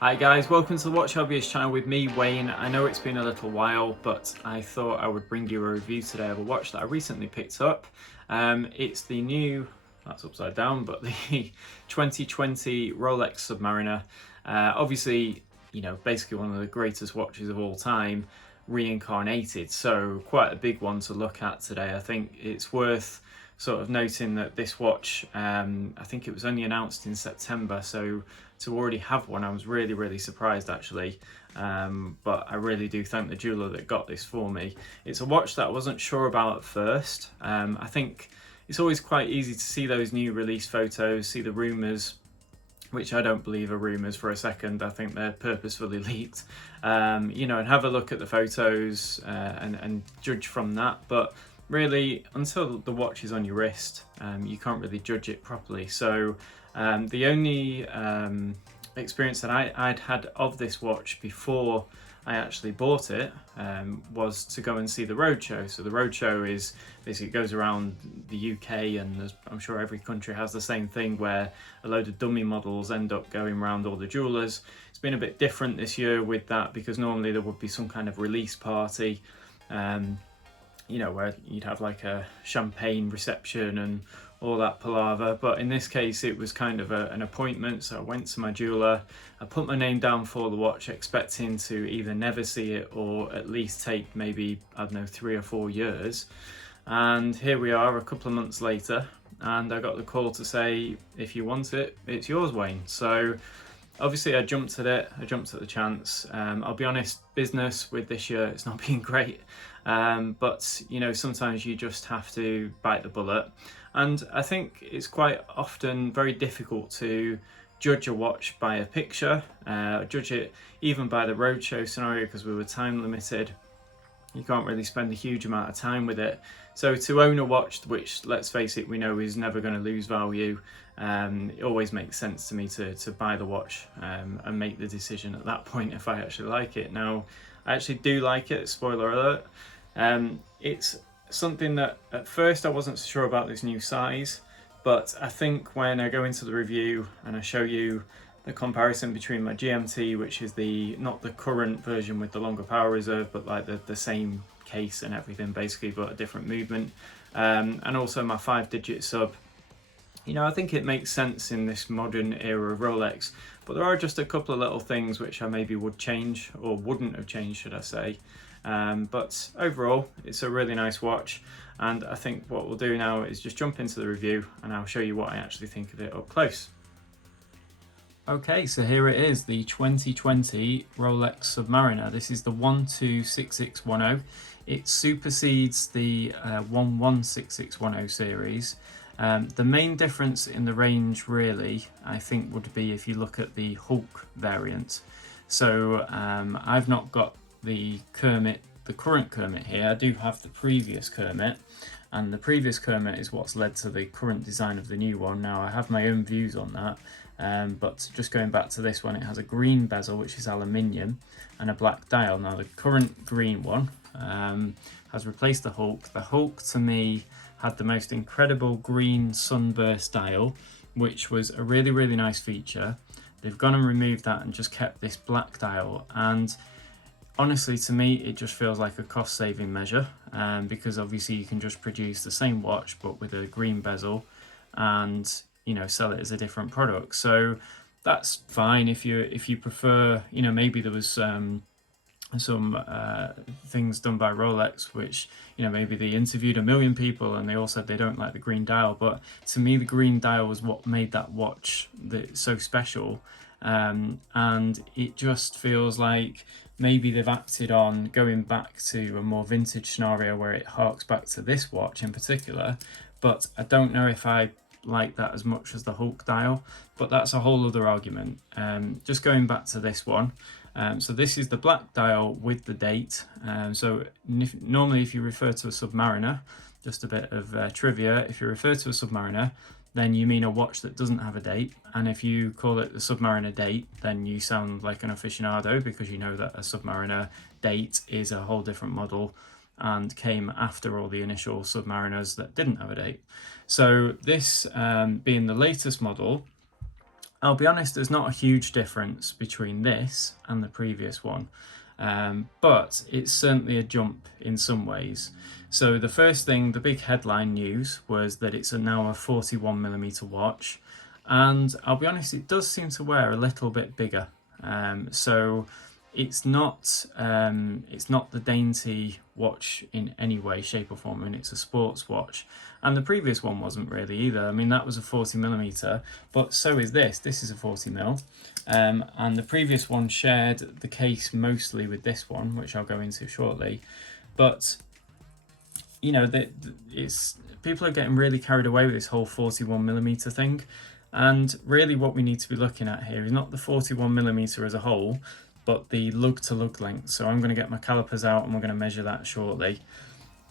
Hi guys, welcome to the Watch Hobbyist channel with me, Wayne. I know it's been a little while, but I thought I would bring you a review today of a watch that I recently picked up. It's the new, that's upside down, but the 2020 Rolex Submariner. Obviously, you know, basically one of the greatest watches of all time, reincarnated. So quite a big one to look at today. I think it's worth sort of noting that this watch, I think it was only announced in September, so to already have one, I was really surprised actually. But I really do thank the jeweler that got this for me. It's a watch that I wasn't sure about at first. I think it's always quite easy to see those new release photos, see the rumours, which I don't believe are rumours for a second. I think they're purposefully leaked, you know, and have a look at the photos and judge from that. But really, until the watch is on your wrist, you can't really judge it properly. So the only experience that I'd had of this watch before I actually bought it was to go and see the roadshow. So the roadshow is basically, it goes around the UK, and I'm sure every country has the same thing, where a load of dummy models end up going around all the jewelers. It's been a bit different this year with that, because normally there would be some kind of release party, you know, where you'd have like a champagne reception and all that palaver. But in this case, it was kind of an appointment. So I went to my jeweler, I put my name down for the watch, expecting to either never see it or at least take maybe, I don't know, 3 or 4 years. And here we are a couple of months later, and I got the call to say, if you want it, it's yours, Wayne. So obviously I jumped at it, I jumped at the chance. I'll be honest, business with this year, it's not been great. But you know, sometimes you just have to bite the bullet. And I think it's quite often very difficult to judge a watch by a picture, judge it even by the roadshow scenario, because we were time limited. You can't really spend a huge amount of time with it. So to own a watch, which, let's face it, we know is never going to lose value, it always makes sense to me to buy the watch and make the decision at that point if I actually like it. Now, I actually do like it, spoiler alert. It's something that at first I wasn't sure about, this new size, but I think when I go into the review and I show you the comparison between my GMT, which is not the current version with the longer power reserve, but like the same case and everything basically, but a different movement, and also my 5-digit sub, you know, I think it makes sense in this modern era of Rolex. But there are just a couple of little things which I maybe would change, or wouldn't have changed, should I say. But overall, it's a really nice watch, and I think what we'll do now is just jump into the review and I'll show you what I actually think of it up close. Okay, so here it is, the 2020 Rolex Submariner. This is the 126610. It supersedes the 116610 series. The main difference in the range, really, I think, would be if you look at the Hulk variant. So I've not got the Kermit, the current Kermit here. I do have the previous Kermit, and the previous Kermit is what's led to the current design of the new one. Now, I have my own views on that, but just going back to this one, it has a green bezel, which is aluminium, and a black dial. Now, the current green one has replaced the Hulk. The Hulk, to me, had the most incredible green sunburst dial, which was a really nice feature. They've gone and removed that and just kept this black dial, and honestly, to me, it just feels like a cost-saving measure, because obviously you can just produce the same watch but with a green bezel, and you know, sell it as a different product. So that's fine if you prefer. You know, maybe there was some things done by Rolex which, you know, maybe they interviewed 1 million people and they all said they don't like the green dial, but to me the green dial was what made that watch so special. And it just feels like maybe they've acted on going back to a more vintage scenario where it harks back to this watch in particular, but I don't know if I like that as much as the Hulk dial, but that's a whole other argument. Just going back to this one, so this is the black dial with the date. So normally if you refer to a Submariner, just a bit of trivia, if you refer to a Submariner, then you mean a watch that doesn't have a date. And if you call it the Submariner date, then you sound like an aficionado, because you know that a Submariner date is a whole different model and came after all the initial Submariners that didn't have a date. So this being the latest model, I'll be honest, there's not a huge difference between this and the previous one, but it's certainly a jump in some ways. So the first thing, the big headline news, was that it's now a 41mm watch, and I'll be honest, it does seem to wear a little bit bigger. So it's not the dainty watch in any way, shape or form, and it's a sports watch. And the previous one wasn't really either. I mean, that was a 40mm, but so is this. This is a 40mm, and the previous one shared the case mostly with this one, which I'll go into shortly. But you know, people are getting really carried away with this whole 41mm thing. And really what we need to be looking at here is not the 41mm as a whole, but the lug to lug length. So I'm going to get my calipers out and we're going to measure that shortly.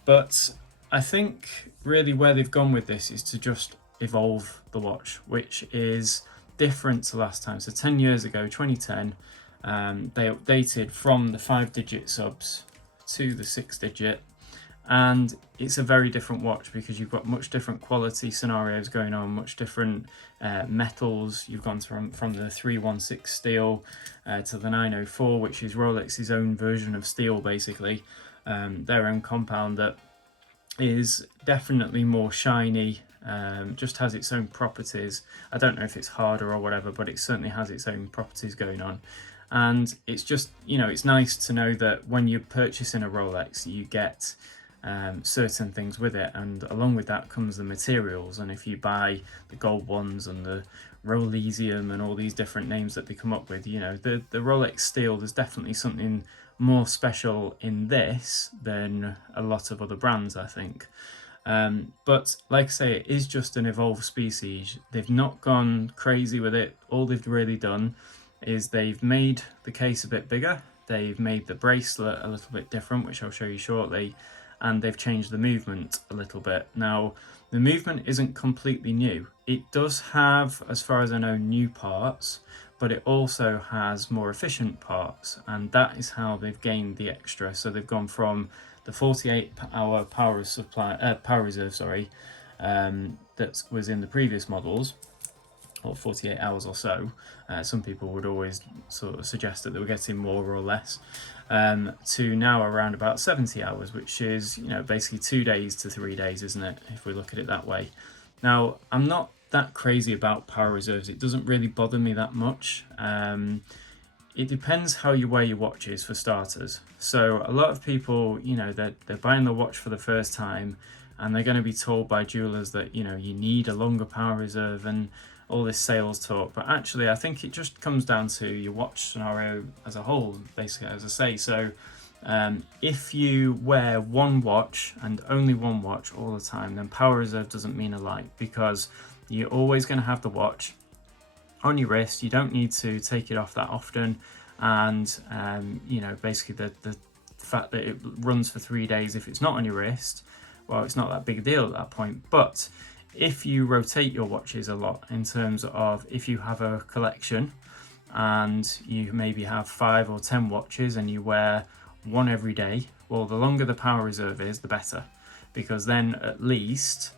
But I think really where they've gone with this is to just evolve the watch, which is different to last time. So 10 years ago, 2010, they updated from the 5-digit subs to the 6-digit. And it's a very different watch because you've got much different quality scenarios going on, much different metals. You've gone from the 316 steel to the 904, which is Rolex's own version of steel, basically, their own compound that is definitely more shiny, just has its own properties. I don't know if it's harder or whatever, but it certainly has its own properties going on. And it's just, you know, it's nice to know that when you're purchasing a Rolex, you get certain things with it, and along with that comes the materials. And if you buy the gold ones and the Rolesium and all these different names that they come up with, you know, the Rolex steel, there's definitely something more special in this than a lot of other brands, I think. But like I say, it is just an evolved species. They've not gone crazy with it. All they've really done is they've made the case a bit bigger, they've made the bracelet a little bit different, which I'll show you shortly, and they've changed the movement a little bit. Now, the movement isn't completely new. It does have, as far as I know, new parts, but it also has more efficient parts, and that is how they've gained the extra. So they've gone from the 48-hour power reserve, that was in the previous models, or 48 hours or so. Some people would always sort of suggest that they were getting more or less, to now around about 70 hours, which is, you know, basically 2 days to 3 days, isn't it, if we look at it that way. Now, I'm not that crazy about power reserves. It doesn't really bother me that much. It depends how you wear your watches, for starters. So a lot of people, you know, they're buying the watch for the first time, and they're going to be told by jewelers that, you know, you need a longer power reserve and all this sales talk. But actually, I think it just comes down to your watch scenario as a whole, basically, as I say. So if you wear one watch and only one watch all the time, then power reserve doesn't mean a lot, because you're always going to have the watch on your wrist. You don't need to take it off that often. And you know, basically the fact that it runs for 3 days, if it's not on your wrist, well, it's not that big a deal at that point. But if you rotate your watches a lot, in terms of if you have a collection and you maybe have 5 or 10 watches and you wear one every day, well, the longer the power reserve is, the better, because then at least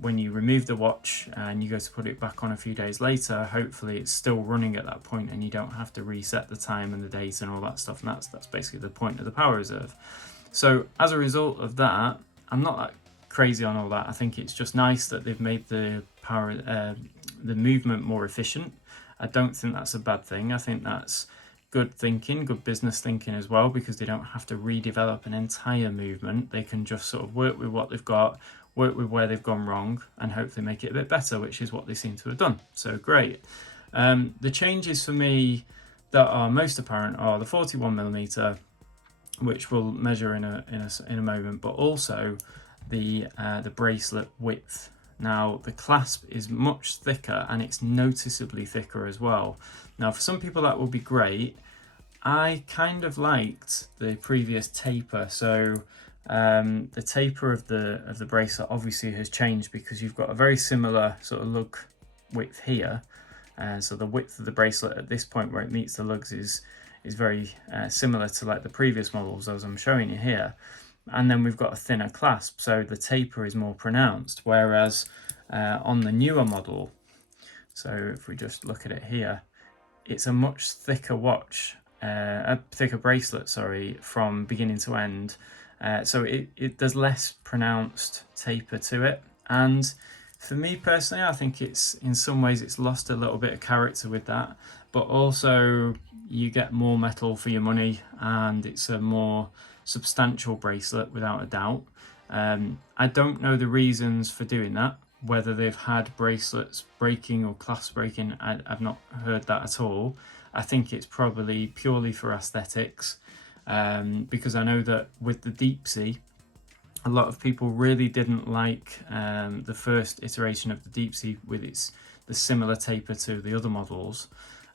when you remove the watch and you go to put it back on a few days later, hopefully it's still running at that point and you don't have to reset the time and the date and all that stuff. And that's basically the point of the power reserve. So as a result of that, I'm not that crazy on all that. I think it's just nice that they've made the movement more efficient. I don't think that's a bad thing. I think that's good thinking, good business thinking as well, because they don't have to redevelop an entire movement. They can just sort of work with what they've got, work with where they've gone wrong, and hopefully make it a bit better, which is what they seem to have done. So great. The changes for me that are most apparent are the 41mm, which we'll measure in a moment, but also the bracelet width. Now, the clasp is much thicker and it's noticeably thicker as well. Now, for some people that will be great. I kind of liked the previous taper. So the taper of the bracelet obviously has changed, because you've got a very similar sort of lug width here. So the width of the bracelet at this point where it meets the lugs is very similar to like the previous models, as I'm showing you here. And then we've got a thinner clasp, so the taper is more pronounced, whereas on the newer model, So if we just look at it here, it's a much thicker watch, a thicker bracelet, sorry, from beginning to end. So there's less pronounced taper to it. And for me personally, I think it's, in some ways, it's lost a little bit of character with that, but also you get more metal for your money, and it's a more substantial bracelet without a doubt. I don't know the reasons for doing that, whether they've had bracelets breaking or clasp breaking. I've not heard that at all. I think it's probably purely for aesthetics, because I know that with the deep sea, a lot of people really didn't like the first iteration of the deep sea with the similar taper to the other models,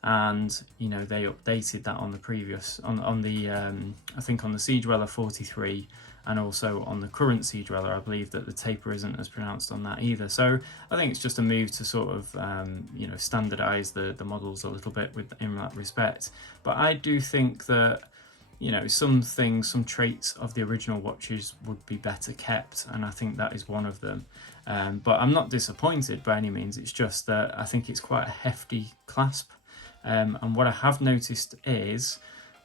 and you know, they updated that on the previous on the I think on the Sea Dweller 43, and also on the current Sea Dweller, I believe that the taper isn't as pronounced on that either. So I think it's just a move to sort of you know, standardize the models a little bit in that respect. But I do think that, you know, some things, some traits of the original watches would be better kept, and I think that is one of them. But I'm not disappointed by any means. It's just that I think it's quite a hefty clasp. And what I have noticed is,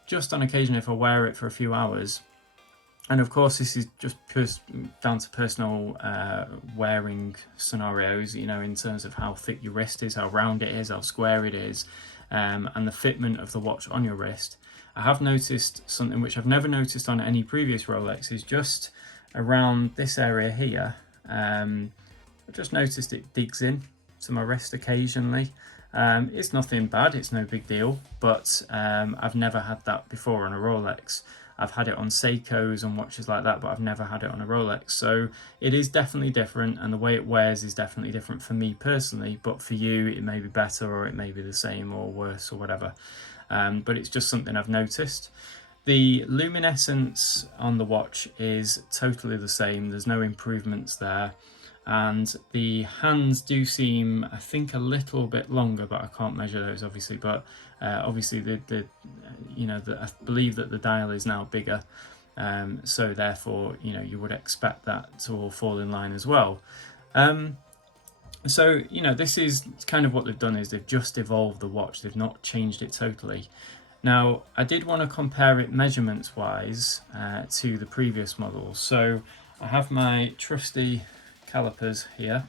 just on occasion, if I wear it for a few hours, and of course this is just down to personal wearing scenarios, you know, in terms of how thick your wrist is, how round it is, how square it is, and the fitment of the watch on your wrist. I have noticed something which I've never noticed on any previous Rolex, is just around this area here. I've just noticed it digs in to my wrist occasionally. It's nothing bad, it's no big deal, but I've never had that before on a Rolex. I've had it on Seikos and watches like that, but I've never had it on a Rolex. So it is definitely different, and the way it wears is definitely different for me personally, but for you it may be better, or it may be the same or worse or whatever. But it's just something I've noticed. The luminescence on the watch is totally the same, there's no improvements there. And the hands do seem, I think, a little bit longer, but I can't measure those obviously. But obviously I believe that the dial is now bigger, so therefore, you know, you would expect that to all fall in line as well. So, you know, this is kind of what they've done, is they've just evolved the watch, they've not changed it totally. Now, I did want to compare it measurements wise to the previous models. So I have my trusty calipers here,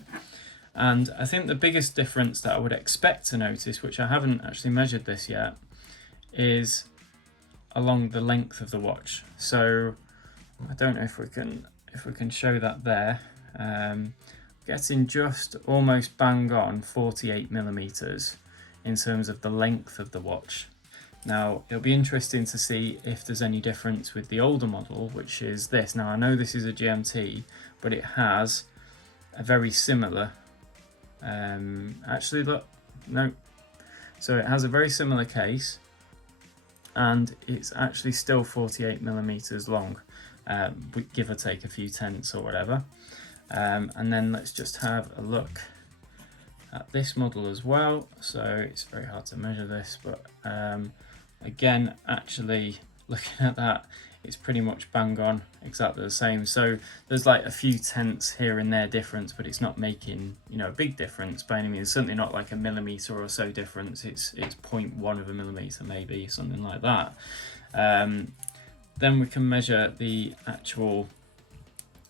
and I think the biggest difference that I would expect to notice, which I haven't actually measured this yet, is along the length of the watch. So I don't know if we can show that there. Getting just almost bang on 48mm in terms of the length of the watch. Now, it'll be interesting to see if there's any difference with the older model, which is this. Now, I know this is a GMT, but it has a very similar, actually look, no. So it has a very similar case, and it's actually still 48mm long, give or take a few tenths or whatever. And then let's just have a look at this model as well. So it's very hard to measure this, but again, actually looking at that, it's pretty much bang on, exactly the same. So there's like a few tenths here and there difference, but it's not making, you know, a big difference by any means. It's certainly not like a millimeter or so difference. It's 0.1 of a millimeter, maybe something like that. Then we can measure the actual,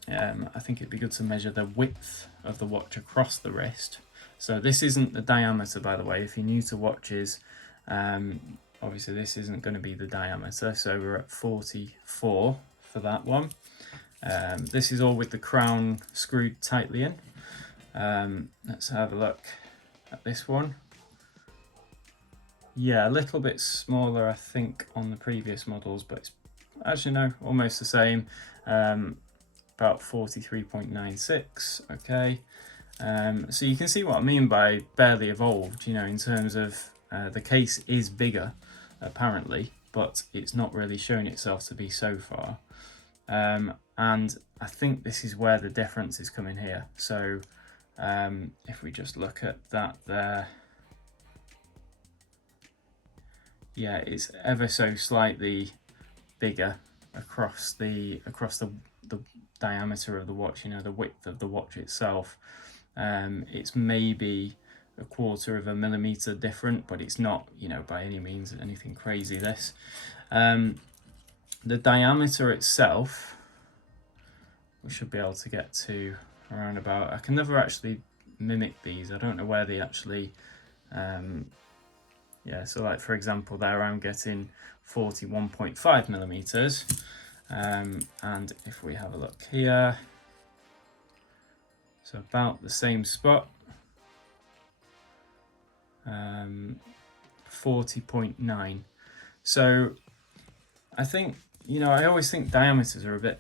I think it'd be good to measure the width of the watch across the wrist. So this isn't the diameter, by the way. If you're new to watches, obviously this isn't going to be the diameter, so we're at 44 for that one. This is all with the crown screwed tightly in. Let's have a look at this one. Yeah, a little bit smaller, I think, on the previous models, but it's actually no, almost the same. About 43.96, okay. So you can see what I mean by barely evolved, you know, in terms of the case is bigger, apparently, but it's not really shown itself to be so far. And I think this is where the difference is coming here. So if we just look at that there, yeah, it's ever so slightly bigger across the diameter of the watch, you know, the width of the watch itself. It's maybe a quarter of a millimeter different, but it's not, you know, by any means anything crazy. This the diameter itself, we should be able to get to around about, I can never actually mimic these, I don't know where they actually yeah, so like for example there I'm getting 41.5 millimeters, and if we have a look here, so about the same spot, 40.9. So I think, you know, I always think diameters are a bit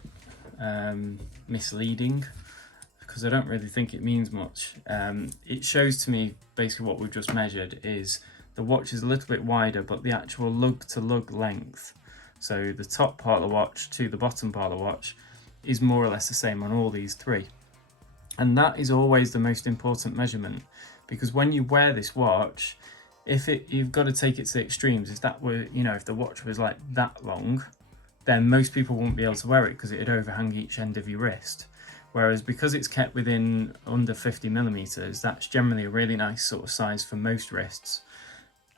misleading because I don't really think it means much. It shows to me basically what we've just measured is the watch is a little bit wider, but the actual lug to lug length, so the top part of the watch to the bottom part of the watch, is more or less the same on all these three. And that is always the most important measurement, because when you wear this watch, you've got to take it to the extremes. If that were, you know, if the watch was like that long, then most people wouldn't be able to wear it because it'd overhang each end of your wrist. Whereas because it's kept within under 50 millimeters, that's generally a really nice sort of size for most wrists.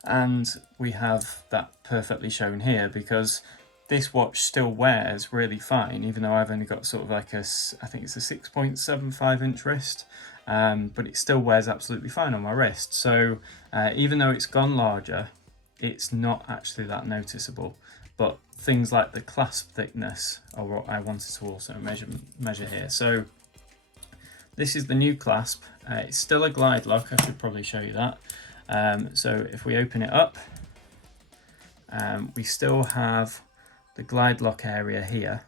And we have that perfectly shown here because this watch still wears really fine, even though I've only got sort of like I think it's a 6.75 inch wrist, but it still wears absolutely fine on my wrist. So even though it's gone larger, it's not actually that noticeable. But things like the clasp thickness are what I wanted to also measure here. So this is the new clasp. It's still a glide lock, I should probably show you that. So if we open it up, we still have the glide lock area here,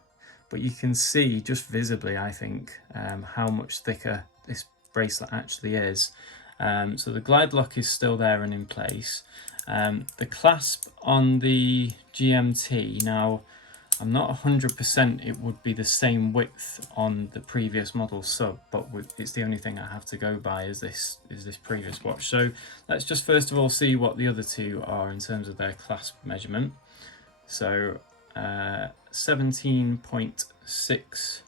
but you can see just visibly, I think, how much thicker this bracelet actually is. So the glide lock is still there and in place. The clasp on the GMT, now I'm not 100% it would be the same width on the previous model sub, but it's the only thing I have to go by is this previous watch. So let's just first of all see what the other two are in terms of their clasp measurement. So 17.6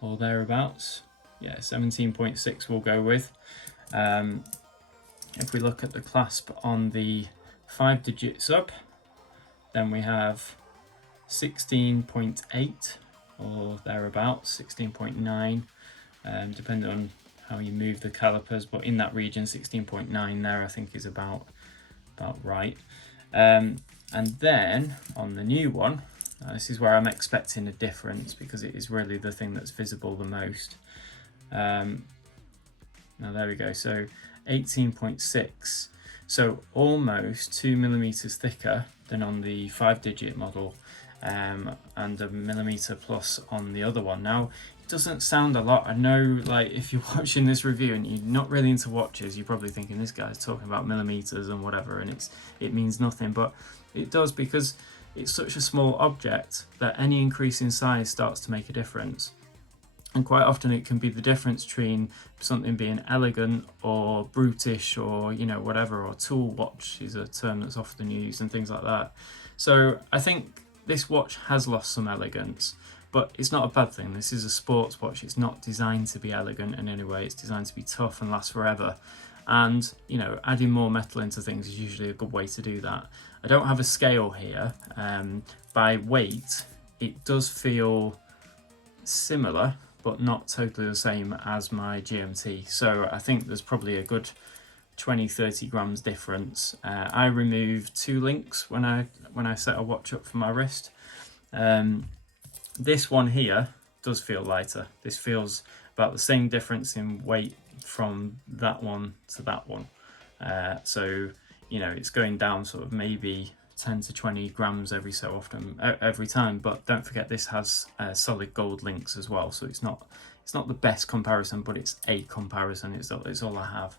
or thereabouts. Yeah, 17.6 we'll go with. If we look at the clasp on the 5-digit sub, then we have 16.8 or thereabouts, 16.9, depending on how you move the calipers, but in that region, 16.9 there I think is about right. And then on the new one, this is where I'm expecting a difference because it is really the thing that's visible the most. Now there we go, so 18.6, so almost 2 millimeters thicker than on the 5-digit model, and a millimeter plus on the other one. Now it doesn't sound a lot, I know, like if you're watching this review and you're not really into watches, you're probably thinking this guy's talking about millimeters and whatever, and it means nothing, but it does, because it's such a small object that any increase in size starts to make a difference. And quite often it can be the difference between something being elegant or brutish or, you know, whatever, or tool watch is a term that's often used and things like that. So I think this watch has lost some elegance, but it's not a bad thing. This is a sports watch. It's not designed to be elegant in any way. It's designed to be tough and last forever. And, you know, adding more metal into things is usually a good way to do that. I don't have a scale here. By weight, it does feel similar, but not totally the same as my GMT. So I think there's probably a good 20-30 grams difference. I removed 2 links when I set a watch up for my wrist. This one here does feel lighter. This feels about the same difference in weight from that one to that one. So, you know, it's going down sort of maybe 10 to 20 grams every so often, every time. But don't forget, this has solid gold links as well, so it's not the best comparison, but it's a comparison. It's all I have.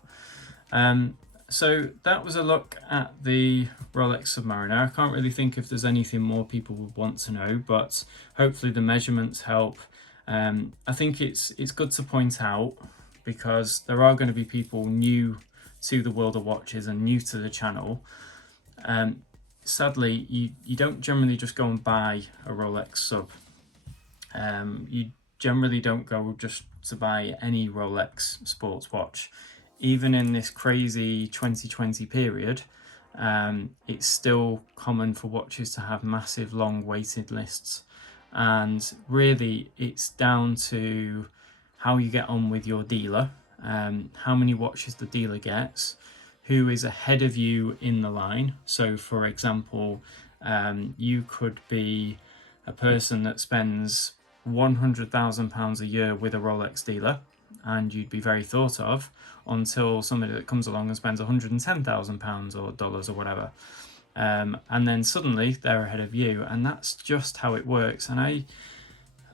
So that was a look at the Rolex Submariner. I can't really think if there's anything more people would want to know, but hopefully the measurements help. I think it's good to point out, because there are going to be people new to the world of watches and new to the channel. Sadly, you don't generally just go and buy a Rolex sub. You generally don't go just to buy any Rolex sports watch. even in this crazy 2020 period, it's still common for watches to have massive long waiting lists. And really it's down to how you get on with your dealer, how many watches the dealer gets, who is ahead of you in the line. So for example, you could be a person that spends £100,000 a year with a Rolex dealer, and you'd be very thought of until somebody that comes along and spends £110,000 or dollars or whatever. And then suddenly they're ahead of you, and that's just how it works. And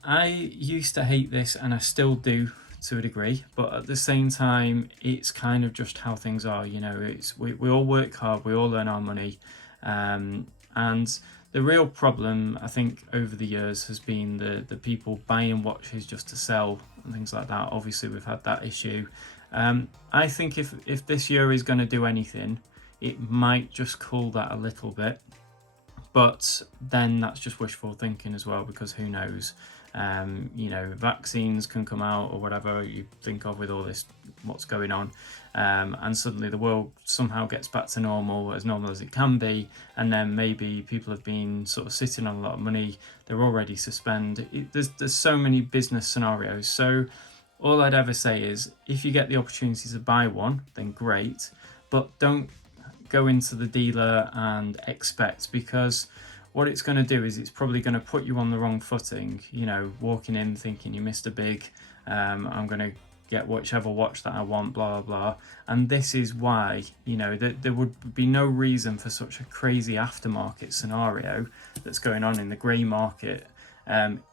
I used to hate this, and I still do to a degree, but at the same time it's kind of just how things are. You know, it's we all work hard, we all earn our money, and the real problem I think over the years has been the people buying watches just to sell and things like that. Obviously we've had that issue. I think if this year is going to do anything, it might just cool that a little bit, but then that's just wishful thinking as well, because who knows, you know, vaccines can come out or whatever you think of with all this what's going on, and suddenly the world somehow gets back to normal as it can be, and then maybe people have been sort of sitting on a lot of money, they're already suspended. There's so many business scenarios. So all I'd ever say is, if you get the opportunity to buy one, then great, but don't go into the dealer and expect, because what it's going to do is it's probably going to put you on the wrong footing. You know, walking in thinking you missed a big, I'm going to get whichever watch that I want, blah blah blah. And this is why, you know, there would be no reason for such a crazy aftermarket scenario that's going on in the grey market.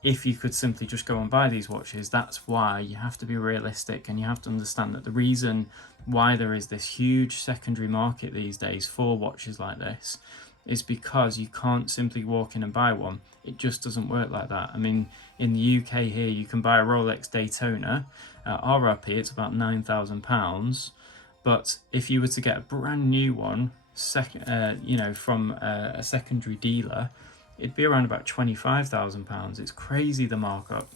If you could simply just go and buy these watches. That's why you have to be realistic, and you have to understand that the reason why there is this huge secondary market these days for watches like this is because you can't simply walk in and buy one. It just doesn't work like that. I mean, in the UK here, you can buy a Rolex Daytona. RRP, it's about £9,000. But if you were to get a brand new one, you know, from a secondary dealer, it'd be around about £25,000. It's crazy, the markup.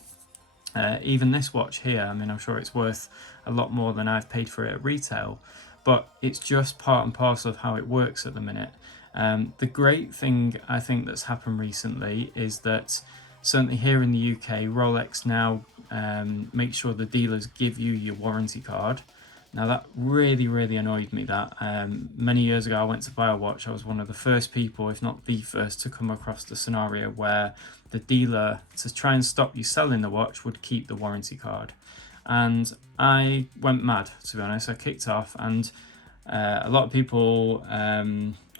Even this watch here, I mean, I'm sure it's worth a lot more than I've paid for it at retail, but it's just part and parcel of how it works at the minute. The great thing I think that's happened recently is that certainly here in the UK, Rolex now make sure the dealers give you your warranty card. Now that really annoyed me. That many years ago I went to buy a watch. I was one of the first people, if not the first, to come across the scenario where the dealer, to try and stop you selling the watch, would keep the warranty card. And I went mad, to be honest. I kicked off, and a lot of people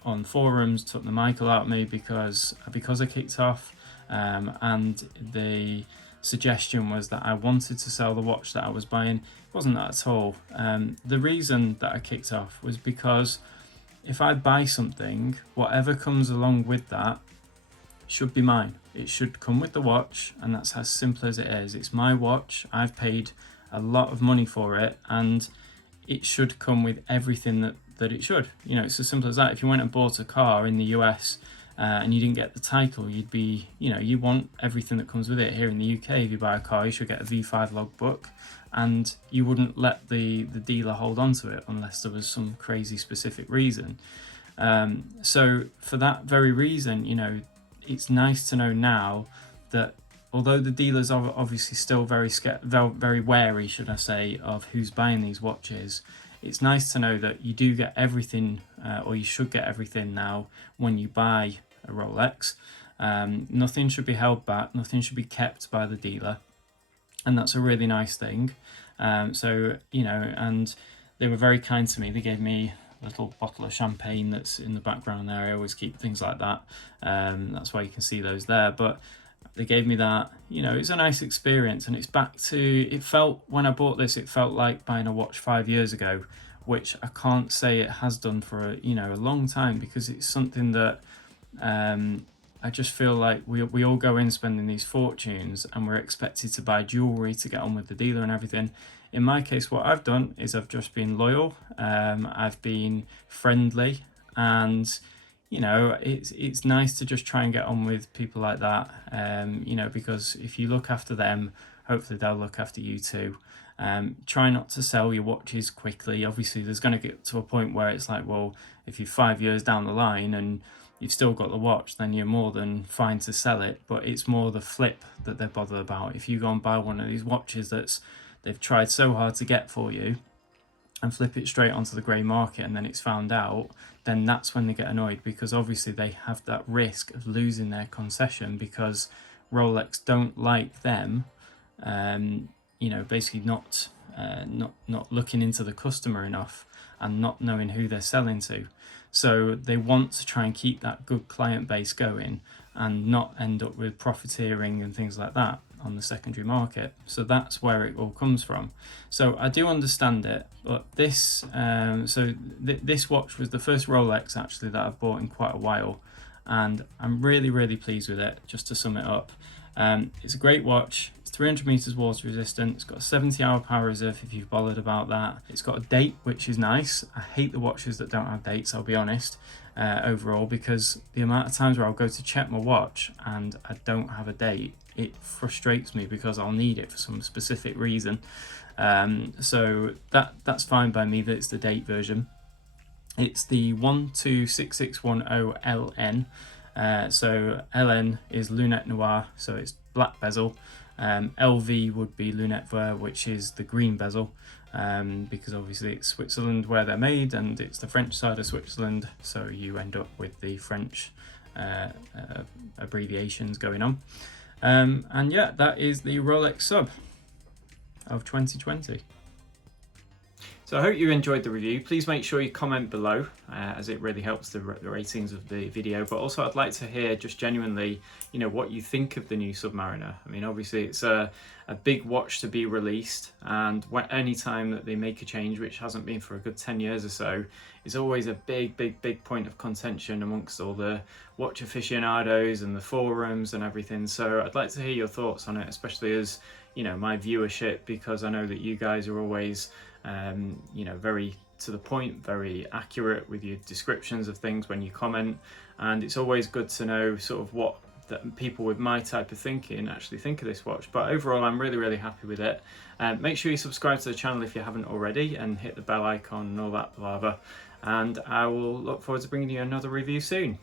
on forums took the Michael out of me because I kicked off, and the suggestion was that I wanted to sell the watch that I was buying. It wasn't that at all. The reason that I kicked off was because if I buy something, whatever comes along with that should be mine. It should come with the watch, and that's as simple as it is. It's my watch, I've paid a lot of money for it, and it should come with everything that it should. You know, it's as simple as that. If you went and bought a car in the US and you didn't get the title, you'd be, you know, you want everything that comes with it. Here in the UK, if you buy a car, you should get a V5 logbook, and you wouldn't let the dealer hold on to it unless there was some crazy specific reason. So for that very reason, you know, it's nice to know now that although the dealers are obviously still very wary, should I say, of who's buying these watches, it's nice to know that you do get everything, or you should get everything now when you buy a Rolex. Nothing should be held back, nothing should be kept by the dealer, and that's a really nice thing. So, you know, and they were very kind to me. They gave me a little bottle of champagne that's in the background there. I always keep things like that. That's why you can see those there. But they gave me that. You know, it's a nice experience, and it's back to, it felt, when I bought this, it felt like buying a watch 5 years ago, which I can't say it has done for a long time, because it's something that I just feel like we all go in spending these fortunes, and we're expected to buy jewelry to get on with the dealer and everything. In my case, what I've done is I've just been loyal, I've been friendly, and you know, it's nice to just try and get on with people like that, you know, because if you look after them, hopefully they'll look after you too. Try not to sell your watches quickly. Obviously, there's going to get to a point where it's like, well, if you're 5 years down the line and you've still got the watch, then you're more than fine to sell it. But it's more the flip that they're bothered about. If you go and buy one of these watches they've tried so hard to get for you and flip it straight onto the grey market and then it's found out, then that's when they get annoyed, because obviously they have that risk of losing their concession because Rolex don't like them, basically not looking into the customer enough and not knowing who they're selling to. So they want to try and keep that good client base going and not end up with profiteering and things like that on the secondary market. So that's where it all comes from. So I do understand it, but this this watch was the first Rolex actually that I've bought in quite a while, and I'm really pleased with it. Just to sum it up, it's a great watch. It's 300 meters water resistant. It's got a 70-hour power reserve if you've bothered about that. It's got a date, which is nice. I hate the watches that don't have dates, I'll be honest, overall, because the amount of times where I'll go to check my watch and I don't have a date, it frustrates me because I'll need it for some specific reason. So that's fine by me that it's the date version. It's the 126610LN. So LN is Lunette Noir, so it's black bezel. LV would be Lunette Vert, which is the green bezel, because obviously it's Switzerland where they're made and it's the French side of Switzerland, so you end up with the French abbreviations going on. And yeah, that is the Rolex Sub of 2020. So I hope you enjoyed the review. Please make sure you comment below, as it really helps the ratings of the video. But also I'd like to hear just genuinely, what you think of the new Submariner. I mean, obviously it's a big watch to be released, and any time that they make a change, which hasn't been for a good 10 years or so, is always a big point of contention amongst all the watch aficionados and the forums and everything. So I'd like to hear your thoughts on it, especially as, my viewership, because I know that you guys are always very to the point, very accurate with your descriptions of things when you comment, and it's always good to know sort of what that people with my type of thinking actually think of this watch. But overall, I'm really happy with it. Make sure you subscribe to the channel if you haven't already, and hit the bell icon and all that blather, and I will look forward to bringing you another review soon.